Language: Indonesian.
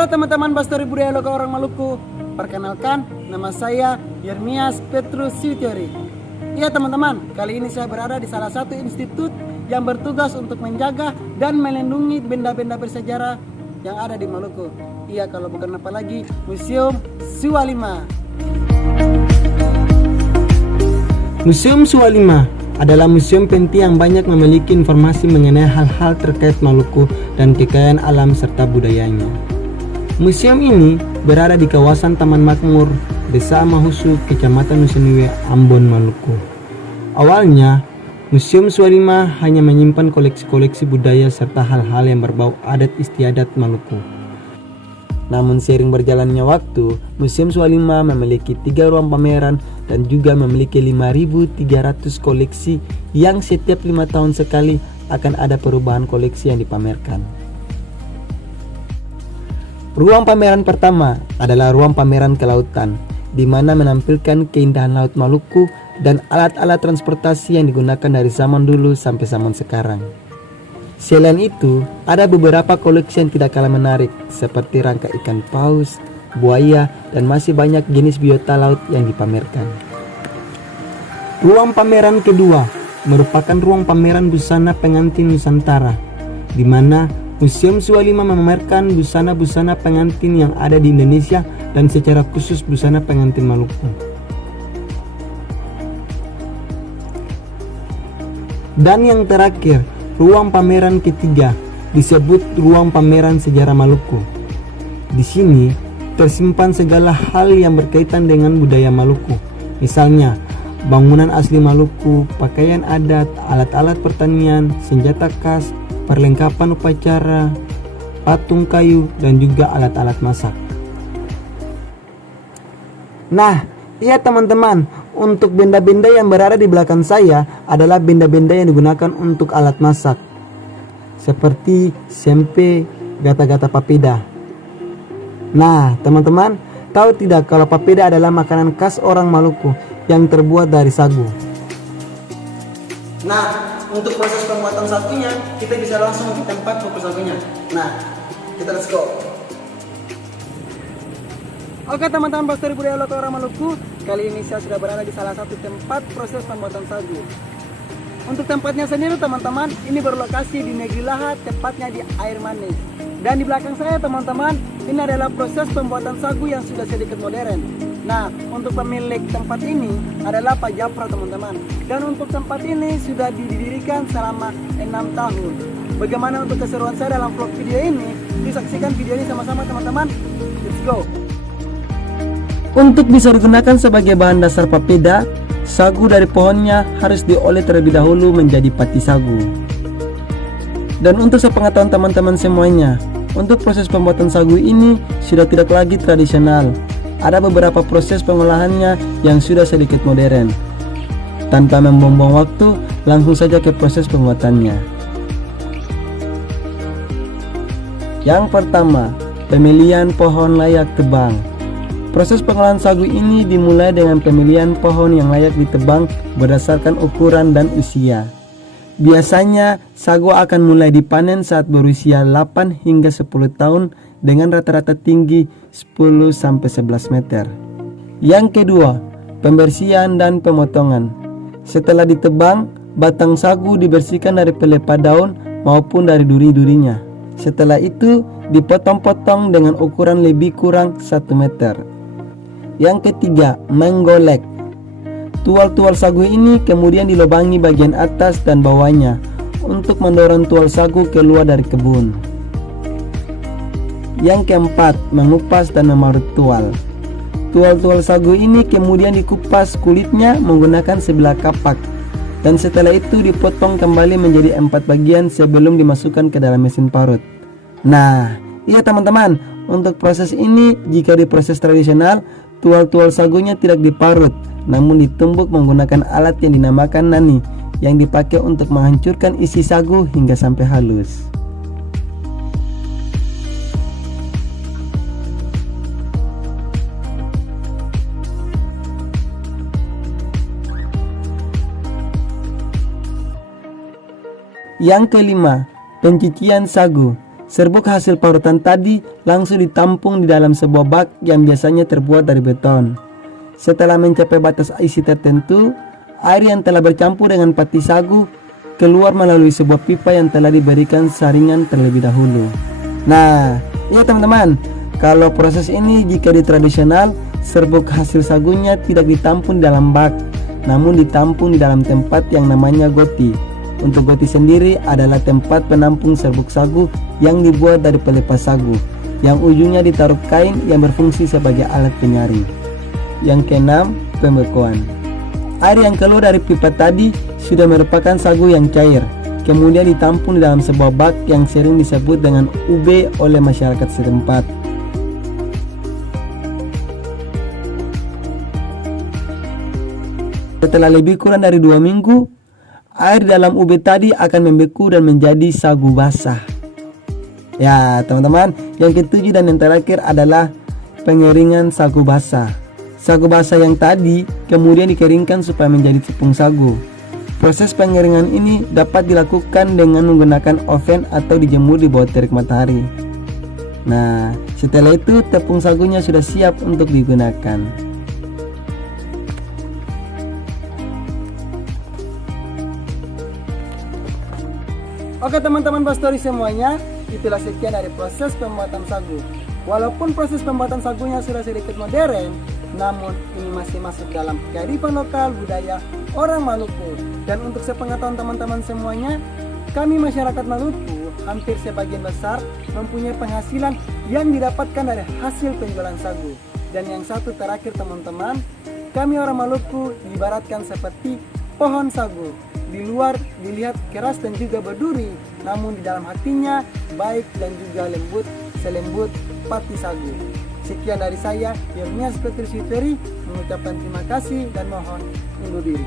Halo teman-teman Bastori Budaya Lokal Orang Maluku. Perkenalkan, nama saya Yermias Petrus Sitiori. Iya teman-teman, kali ini saya berada di salah satu institut yang bertugas untuk menjaga dan melindungi benda-benda bersejarah yang ada di Maluku. Iya, kalau bukan apa lagi, Museum Sualima. Museum Sualima adalah museum penting yang banyak memiliki informasi mengenai hal-hal terkait Maluku dan kekayaan alam serta budayanya. Museum ini berada di kawasan Taman Makmur, Desa Mahusu, Kecamatan Nusainiwe, Ambon, Maluku. Awalnya, Museum Sualima hanya menyimpan koleksi-koleksi budaya serta hal-hal yang berbau adat istiadat Maluku. Namun seiring berjalannya waktu, Museum Sualima memiliki 3 ruang pameran dan juga memiliki 5.300 koleksi yang setiap 5 tahun sekali akan ada perubahan koleksi yang dipamerkan. Ruang pameran pertama adalah ruang pameran kelautan, di mana menampilkan keindahan Laut Maluku dan alat-alat transportasi yang digunakan dari zaman dulu sampai zaman sekarang. Selain itu, ada beberapa koleksi yang tidak kalah menarik, seperti rangka ikan paus, buaya, dan masih banyak jenis biota laut yang dipamerkan. Ruang pameran kedua merupakan ruang pameran busana pengantin Nusantara, di mana Museum Sualima memamerkan busana-busana pengantin yang ada di Indonesia dan secara khusus busana pengantin Maluku. Dan yang terakhir, ruang pameran ketiga disebut ruang pameran sejarah Maluku. Di sini tersimpan segala hal yang berkaitan dengan budaya Maluku. Misalnya, bangunan asli Maluku, pakaian adat, alat-alat pertanian, senjata khas, perlengkapan upacara, patung kayu, dan juga alat-alat masak. Nah, iya teman-teman, untuk benda-benda yang berada di belakang saya adalah benda-benda yang digunakan untuk alat masak, seperti sempe, gata-gata papeda. Nah, teman-teman, tahu tidak kalau papeda adalah makanan khas orang Maluku yang terbuat dari sagu? Nah, untuk proses pembuatan sagunya, kita bisa langsung ke tempat pupuk sagunya. Nah, kita let's go. Oke teman-teman Bastori Budaya Lokal Orang Maluku, kali ini saya sudah berada di salah satu tempat proses pembuatan sagu. Untuk tempatnya sendiri teman-teman, ini berlokasi di Negeri Lahat, tepatnya di Air Manis. Dan di belakang saya teman-teman, ini adalah proses pembuatan sagu yang sudah sedikit modern. Nah, untuk pemilik tempat ini adalah Pak Japra teman-teman. Dan untuk tempat ini sudah didirikan selama 6 tahun. Bagaimana untuk keseruan saya dalam vlog video ini? Disaksikan video ini sama-sama teman-teman. Let's go. Untuk bisa digunakan sebagai bahan dasar papeda, sagu dari pohonnya harus diolah terlebih dahulu menjadi pati sagu. Dan untuk sepengetahuan teman-teman semuanya, untuk proses pembuatan sagu ini sudah tidak lagi tradisional. Ada beberapa proses pengolahannya yang sudah sedikit modern. Tanpa membuang-buang waktu, langsung saja ke proses pembuatannya. Yang pertama, pemilihan pohon layak tebang. Proses pengolahan sagu ini dimulai dengan pemilihan pohon yang layak ditebang berdasarkan ukuran dan usia. Biasanya, sagu akan mulai dipanen saat berusia 8 hingga 10 tahun dengan rata-rata tinggi 10-11 meter. Yang kedua, pembersihan dan pemotongan. Setelah ditebang, batang sagu dibersihkan dari pelepah daun maupun dari duri-durinya. Setelah itu, dipotong-potong dengan ukuran lebih kurang 1 meter. Yang ketiga, menggolek. Tual-tual sagu ini kemudian dilubangi bagian atas dan bawahnya untuk mendorong tual sagu keluar dari kebun. Yang keempat, mengupas dan memarut tual. Tual-tual sagu ini kemudian dikupas kulitnya menggunakan sebilah kapak. Dan setelah itu dipotong kembali menjadi 4 bagian sebelum dimasukkan ke dalam mesin parut. Nah, iya teman-teman, untuk proses ini jika di proses tradisional, tual-tual sagunya tidak diparut, namun ditumbuk menggunakan alat yang dinamakan nani, yang dipakai untuk menghancurkan isi sagu hingga sampai halus. Yang kelima, pencucian sagu. Serbuk hasil parutan tadi langsung ditampung di dalam sebuah bak yang biasanya terbuat dari beton. Setelah mencapai batas isi tertentu, air yang telah bercampur dengan pati sagu keluar melalui sebuah pipa yang telah diberikan saringan terlebih dahulu. Nah, ya teman-teman, kalau proses ini jika di tradisional, serbuk hasil sagunya tidak ditampung di dalam bak, namun ditampung di dalam tempat yang namanya goti. Untuk goti sendiri adalah tempat penampung serbuk sagu yang dibuat dari pelepas sagu, yang ujungnya ditaruh kain yang berfungsi sebagai alat penyaring. Yang keenam, pembekuan. Air yang keluar dari pipa tadi sudah merupakan sagu yang cair, kemudian ditampung di dalam sebuah bak yang sering disebut dengan ube oleh masyarakat setempat. Setelah lebih kurang dari 2 minggu, air dalam ube tadi akan membeku dan menjadi sagu basah. Ya teman-teman, yang ketujuh dan yang terakhir adalah pengeringan sagu basah. Sagu basah yang tadi kemudian dikeringkan supaya menjadi tepung sagu. Proses pengeringan ini dapat dilakukan dengan menggunakan oven atau dijemur di bawah terik matahari. Nah, setelah itu tepung sagunya sudah siap untuk digunakan. Oke teman-teman Bastori semuanya, itulah sekian dari proses pembuatan sagu. Walaupun proses pembuatan sagunya sudah sedikit modern, namun ini masih masuk dalam kearifan lokal budaya orang Maluku. Dan untuk sepengetahuan teman-teman semuanya, kami masyarakat Maluku hampir sebagian besar mempunyai penghasilan yang didapatkan dari hasil penjualan sagu. Dan yang satu terakhir teman-teman, kami orang Maluku diibaratkan seperti pohon sagu. Di luar dilihat keras dan juga berduri, namun di dalam hatinya baik dan juga lembut selembut pati sagu. Sekian dari saya, Yermias Petrus Yuteri, mengucapkan terima kasih dan mohon undur diri.